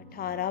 18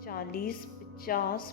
40-50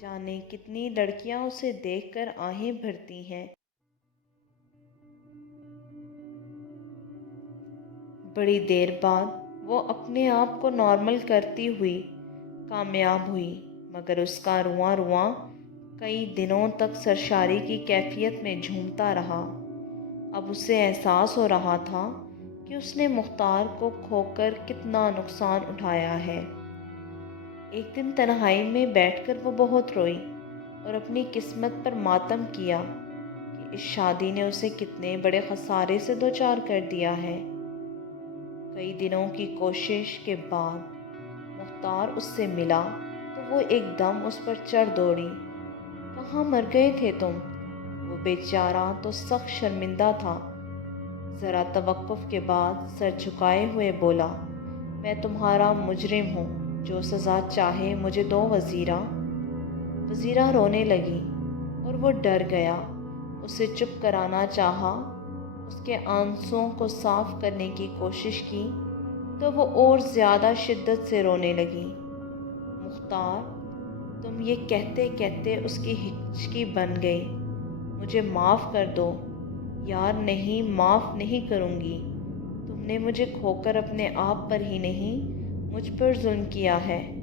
جانے کتنی لڑکیاں اسے دیکھ کر آہیں بھرتی ہیں۔ بڑی دیر بعد وہ اپنے آپ کو نارمل کرتی ہوئی کامیاب ہوئی، مگر اس کا رواں رواں کئی دنوں تک سرشاری کی کیفیت میں جھومتا رہا۔ اب اسے احساس ہو رہا تھا کہ اس نے مختار کو کھو کر کتنا نقصان اٹھایا ہے۔ ایک دن تنہائی میں بیٹھ کر وہ بہت روئی اور اپنی قسمت پر ماتم کیا کہ اس شادی نے اسے کتنے بڑے خسارے سے دوچار کر دیا ہے۔ کئی دنوں کی کوشش کے بعد مختار اس سے ملا تو وہ ایک دم اس پر چڑھ دوڑی۔ کہاں مر گئے تھے تم؟ وہ بیچارہ تو سخت شرمندہ تھا۔ ذرا توقف کے بعد سر جھکائے ہوئے بولا، میں تمہارا مجرم ہوں، جو سزا چاہے مجھے دو وزیرہ۔ وزیرہ رونے لگی اور وہ ڈر گیا۔ اسے چپ کرانا چاہا، اس کے آنسوؤں کو صاف کرنے کی کوشش کی تو وہ اور زیادہ شدت سے رونے لگی۔ مختار، تم یہ کہتے کہتے اس کی ہچکی بن گئی، مجھے معاف کر دو۔ یار نہیں، معاف نہیں کروں گی۔ تم نے مجھے کھو کر اپنے آپ پر ہی نہیں، مجھ پر ظلم کیا ہے۔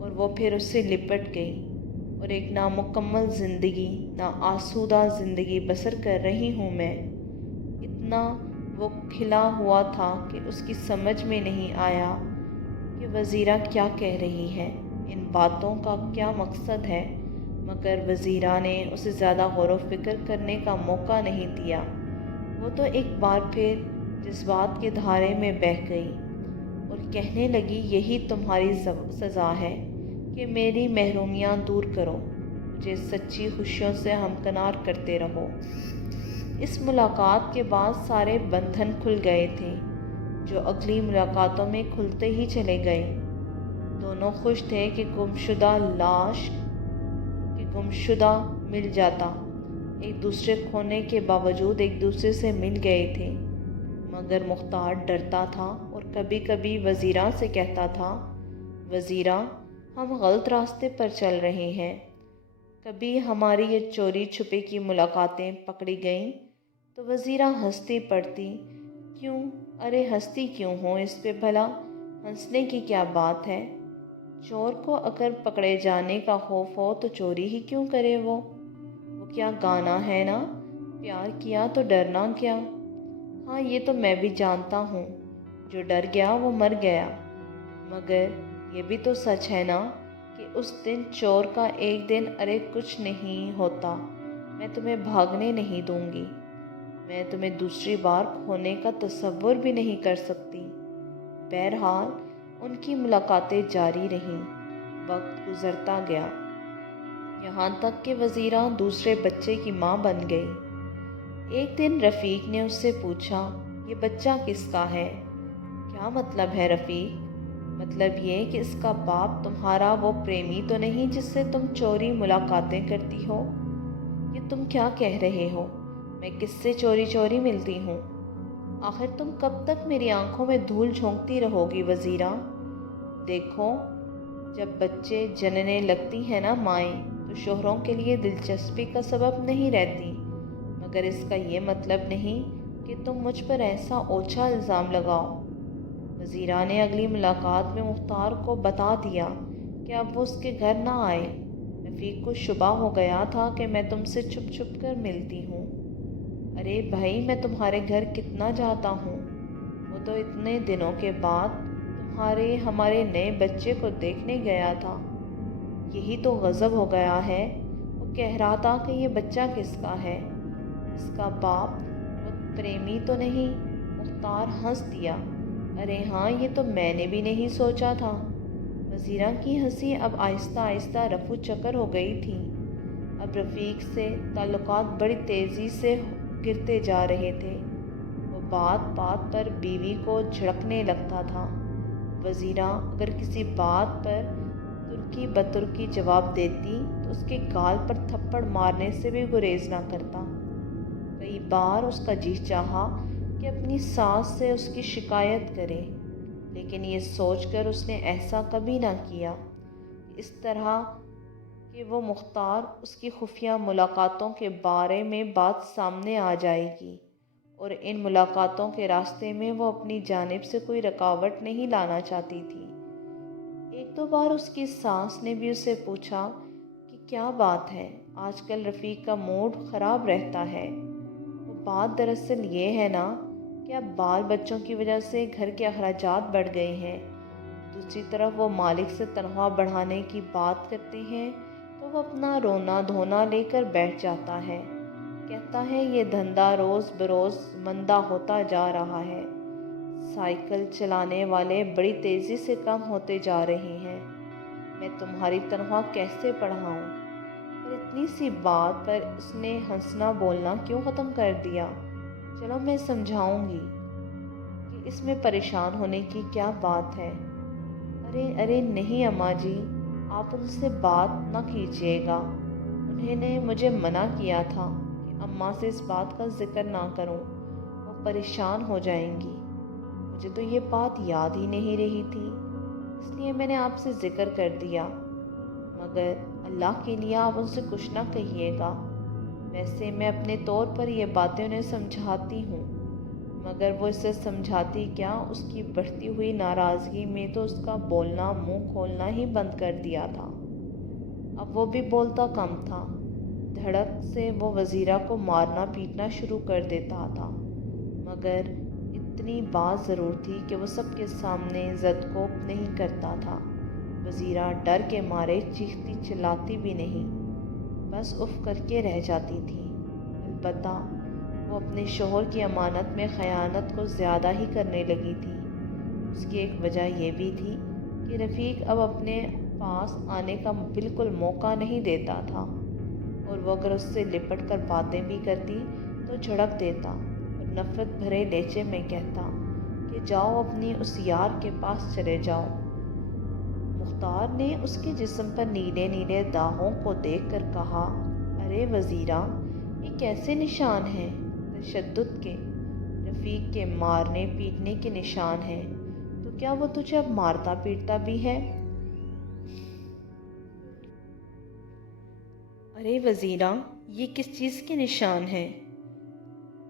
اور وہ پھر اس سے لپٹ گئی اور ایک نامکمل زندگی، ناآسودہ زندگی بسر کر رہی ہوں میں۔ اتنا وہ کھلا ہوا تھا کہ اس کی سمجھ میں نہیں آیا کہ وزیرہ کیا کہہ رہی ہے، ان باتوں کا کیا مقصد ہے، مگر وزیرہ نے اسے زیادہ غور و فکر کرنے کا موقع نہیں دیا۔ وہ تو ایک بار پھر جذبات کے دھارے میں بہہ گئی اور کہنے لگی، یہی تمہاری سزا ہے کہ میری محرومیاں دور کرو، مجھے سچی خوشیوں سے ہمکنار کرتے رہو۔ اس ملاقات کے بعد سارے بندھن کھل گئے تھے، جو اگلی ملاقاتوں میں کھلتے ہی چلے گئے۔ دونوں خوش تھے کہ گمشدہ مل جاتا، ایک دوسرے کھونے کے باوجود ایک دوسرے سے مل گئے تھے۔ مگر مختار ڈرتا تھا اور کبھی کبھی وزیرہ سے کہتا تھا، وزیرہ، ہم غلط راستے پر چل رہے ہیں۔ کبھی ہماری یہ چوری چھپے کی ملاقاتیں پکڑی گئیں تو وزیرہ ہنستی پڑتی، کیوں؟ ارے ہنستی کیوں ہو، اس پہ بھلا ہنسنے کی کیا بات ہے؟ چور کو اگر پکڑے جانے کا خوف ہو تو چوری ہی کیوں کرے وہ کیا گانا ہے نا، پیار کیا تو ڈرنا کیا۔ ہاں یہ تو میں بھی جانتا ہوں، جو ڈر گیا وہ مر گیا، مگر یہ بھی تو سچ ہے نا کہ اس دن چور کا ایک دن، ارے کچھ نہیں ہوتا، میں تمہیں بھاگنے نہیں دوں گی، میں تمہیں دوسری بار کھونے کا تصور بھی نہیں کر سکتی۔ بہرحال ان کی ملاقاتیں جاری رہیں، وقت گزرتا گیا، یہاں تک کہ وزیرہ دوسرے بچے کی ماں بن گئی۔ ایک دن رفیق نے اس سے پوچھا، یہ بچہ کس کا ہے؟ کیا مطلب ہے رفیق؟ مطلب یہ کہ اس کا باپ تمہارا وہ پریمی تو نہیں جس سے تم چوری ملاقاتیں کرتی ہو؟ یہ تم کیا کہہ رہے ہو؟ میں کس سے چوری چوری ملتی ہوں؟ آخر تم کب تک میری آنکھوں میں دھول جھونکتی رہو گی وزیرہ؟ دیکھو، جب بچے جننے لگتی ہیں نا مائیں، تو شوہروں کے لیے دلچسپی کا سبب نہیں رہتی، مگر اس کا یہ مطلب نہیں کہ تم مجھ پر ایسا اوچھا الزام لگاؤ۔ وزیرہ نے اگلی ملاقات میں مختار کو بتا دیا کہ اب وہ اس کے گھر نہ آئے۔ رفیق کو شبہ ہو گیا تھا کہ میں تم سے چھپ چھپ کر ملتی ہوں۔ ارے بھائی، میں تمہارے گھر کتنا جاتا ہوں، وہ تو اتنے دنوں کے بعد ہمارے نئے بچے کو دیکھنے گیا تھا۔ یہی تو غضب ہو گیا ہے۔ وہ کہہ رہا تھا کہ یہ بچہ کس کا ہے، اس کا باپ وہ پریمی تو نہیں؟ مختار ہنس دیا، ارے ہاں، یہ تو میں نے بھی نہیں سوچا تھا۔ وزیرہ کی ہنسی اب آہستہ آہستہ رفو چکر ہو گئی تھی۔ اب رفیق سے تعلقات بڑی تیزی سے گرتے جا رہے تھے۔ وہ بات بات پر بیوی کو جھڑکنے لگتا تھا۔ وزیرہ اگر کسی بات پر ترکی بترکی جواب دیتی تو اس کے گال پر تھپڑ مارنے سے بھی گریز نہ کرتا۔ کئی بار اس کا جی چاہا کہ اپنی ساس سے اس کی شکایت کرے، لیکن یہ سوچ کر اس نے ایسا کبھی نہ کیا۔ اس طرح کہ وہ مختار اس کی خفیہ ملاقاتوں کے بارے میں بات سامنے آ جائے گی، اور ان ملاقاتوں کے راستے میں وہ اپنی جانب سے کوئی رکاوٹ نہیں لانا چاہتی تھی۔ ایک دو بار اس کی ساس نے بھی اسے پوچھا کہ کیا بات ہے، آج کل رفیق کا موڈ خراب رہتا ہے۔ وہ بات دراصل یہ ہے نا کہ اب بال بچوں کی وجہ سے گھر کے اخراجات بڑھ گئے ہیں۔ دوسری طرف وہ مالک سے تنخواہ بڑھانے کی بات کرتے ہیں تو وہ اپنا رونا دھونا لے کر بیٹھ جاتا ہے، کہتا ہے یہ دھندا روز بروز مندہ ہوتا جا رہا ہے، سائیکل چلانے والے بڑی تیزی سے کم ہوتے جا رہے ہیں، میں تمہاری تنخواہ کیسے بڑھاؤں؟ پر اتنی سی بات پر اس نے ہنسنا بولنا کیوں ختم کر دیا؟ چلو میں سمجھاؤں گی کہ اس میں پریشان ہونے کی کیا بات ہے۔ ارے نہیں اماں جی، آپ ان سے بات نہ کیجیے گا، انہوں نے مجھے منع کیا تھا کہ اماں سے اس بات کا ذکر نہ کروں، وہ پریشان ہو جائیں گی۔ مجھے تو یہ بات یاد ہی نہیں رہی تھی، اس لیے میں نے آپ سے ذکر کر دیا، مگر اللہ کے لیے آپ ان سے کچھ نہ کہیے گا۔ ویسے میں اپنے طور پر یہ باتیں انہیں سمجھاتی ہوں، مگر وہ اسے سمجھاتی کیا، اس کی بڑھتی ہوئی ناراضگی میں تو اس کا بولنا منہ کھولنا ہی بند کر دیا تھا۔ اب وہ بھی بولتا کم تھا، دھڑک سے وہ وزیرہ کو مارنا پیٹنا شروع کر دیتا تھا، مگر اتنی بات ضرور تھی کہ وہ سب کے سامنے زدکوب نہیں کرتا تھا۔ وزیرہ ڈر کے مارے چیختی چلاتی بھی نہیں، بس اف کر کے رہ جاتی تھی۔ البتہ وہ اپنے شوہر کی امانت میں خیانت کو زیادہ ہی کرنے لگی تھی۔ اس کی ایک وجہ یہ بھی تھی کہ رفیق اب اپنے پاس آنے کا بالکل موقع نہیں دیتا تھا، اور وہ اگر اس سے لپٹ کر باتیں بھی کرتی تو جھڑک دیتا اور نفرت بھرے لہجے میں کہتا کہ جاؤ اپنی اس یار کے پاس چلے جاؤ۔ مختار نے اس کے جسم پر نیلے نیلے داغوں کو دیکھ کر کہا، ارے وزیرہ، یہ کیسے نشان ہیں؟ تشدد کے، رفیق کے مارنے پیٹنے کے نشان ہیں، تو کیا وہ تجھے اب مارتا پیٹتا بھی ہے؟ ارے وزیرہ، یہ کس چیز کے نشان ہیں؟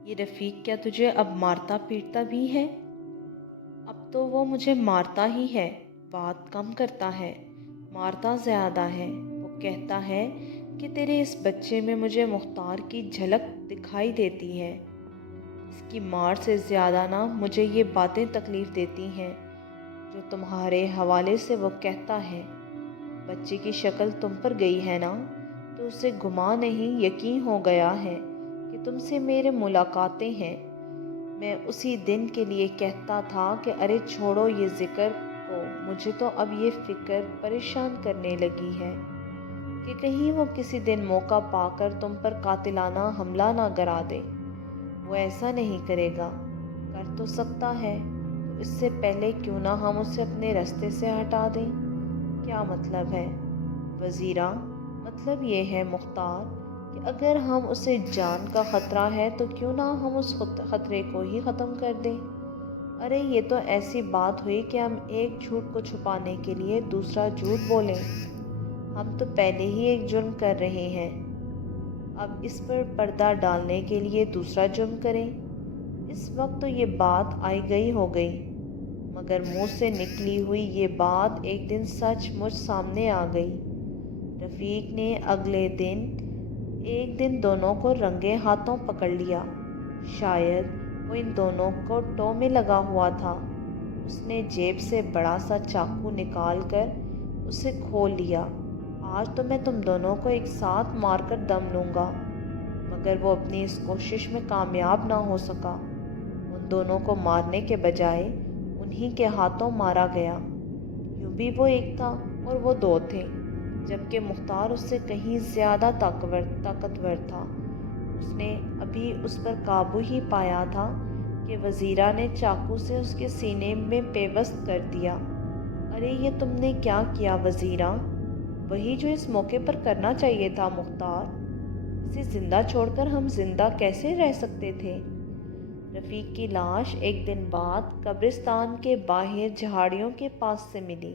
یہ رفیق کیا تجھے اب مارتا پیٹتا بھی ہے؟ اب تو وہ مجھے مارتا ہی ہے، بات کم کرتا ہے، مارتا زیادہ ہے۔ وہ کہتا ہے کہ تیرے اس بچے میں مجھے مختار کی جھلک دکھائی دیتی ہے۔ اس کی مار سے زیادہ نہ مجھے یہ باتیں تکلیف دیتی ہیں جو تمہارے حوالے سے وہ کہتا ہے۔ بچے کی شکل تم پر گئی ہے نا، تو اسے گمان نہیں یقین ہو گیا ہے کہ تم سے میرے ملاقاتیں ہیں۔ میں اسی دن کے لیے کہتا تھا کہ ارے چھوڑو یہ ذکر کو، مجھے تو اب یہ فکر پریشان کرنے لگی ہے کہ کہیں وہ کسی دن موقع پا کر تم پر قاتلانہ حملہ نہ کرا دے۔ وہ ایسا نہیں کرے گا، کر تو سکتا ہے، تو اس سے پہلے کیوں نہ ہم اسے اپنے راستے سے ہٹا دیں؟ کیا مطلب ہے وزیرہ؟ مطلب یہ ہے مختار کہ اگر ہم اسے جان کا خطرہ ہے تو کیوں نہ ہم اس خطرے کو ہی ختم کر دیں۔ ارے یہ تو ایسی بات ہوئی کہ ہم ایک جھوٹ کو چھپانے کے لیے دوسرا جھوٹ بولیں۔ ہم تو پہلے ہی ایک جرم کر رہے ہیں، اب اس پر پردہ ڈالنے کے لیے دوسرا جرم کریں۔ اس وقت تو یہ بات آئی گئی ہو گئی، مگر منہ سے نکلی ہوئی یہ بات ایک دن سچ مچ سامنے آ گئی۔ رفیق نے اگلے دن ایک دن دونوں کو رنگے ہاتھوں پکڑ لیا۔ شاید وہ ان دونوں کو ٹو میں لگا ہوا تھا۔ اس نے جیب سے بڑا سا چاقو نکال کر اسے کھول لیا۔ آج تو میں تم دونوں کو ایک ساتھ مار کر دم لوں گا، مگر وہ اپنی اس کوشش میں کامیاب نہ ہو سکا۔ ان دونوں کو مارنے کے بجائے انہی کے ہاتھوں مارا گیا۔ یوں بھی وہ ایک تھا اور وہ دو تھے، جبکہ مختار اس سے کہیں زیادہ طاقتور تھا۔ اس نے ابھی اس پر قابو ہی پایا تھا کہ وزیرہ نے چاقو سے اس کے سینے میں پیوست کر دیا۔ ارے یہ تم نے کیا کیا وزیرہ؟ وہی جو اس موقع پر کرنا چاہیے تھا مختار، اسے زندہ چھوڑ کر ہم زندہ کیسے رہ سکتے تھے؟ رفیق کی لاش ایک دن بعد قبرستان کے باہر جھاڑیوں کے پاس سے ملی۔